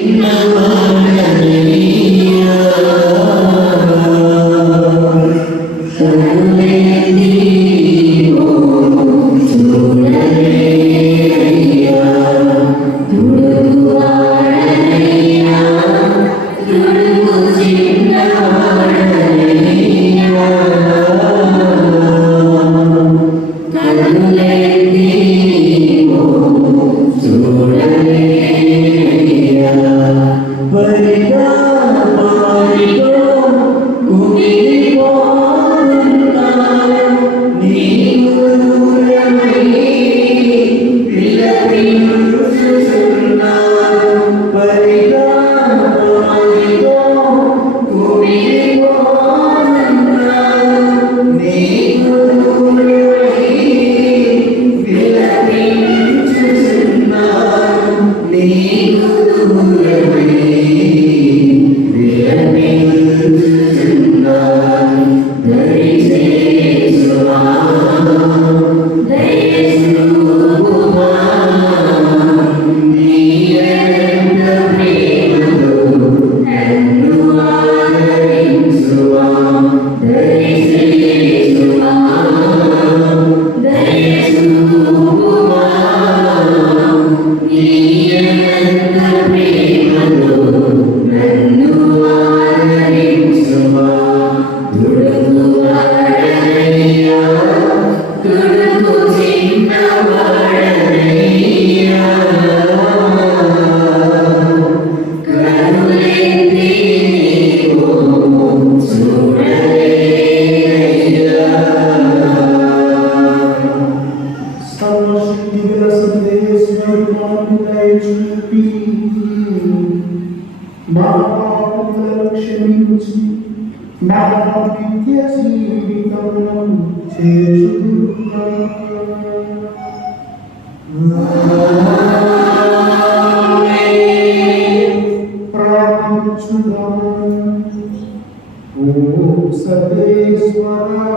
Amen. But it does. They does this not contemplate be Mahaprabhu's Mahaprabhu's Om Sadeswara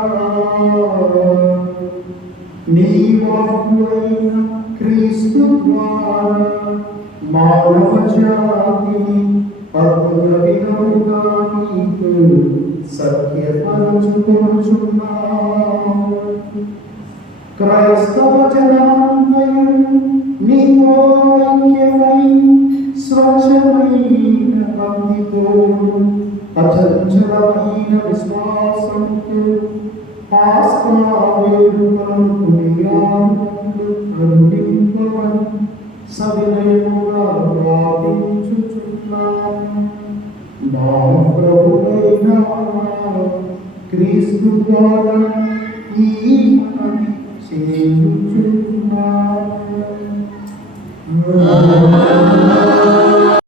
నీ క్రీస్తు ద్వారా మానవ జాతిని అద్భుత విధముగా నీకు సత్యపరచుకొనుచున్నావు. క్రైస్తవ నీతో ఐక్యమై స్వచ్ఛమైన పంక్తితో అచంచలమైన విశ్వాసంతో సవినయముగా ప్రార్థించుచున్నాము మా ప్రభువైన క్రీస్తు ద్వారా ఈ చేయుచున్నాము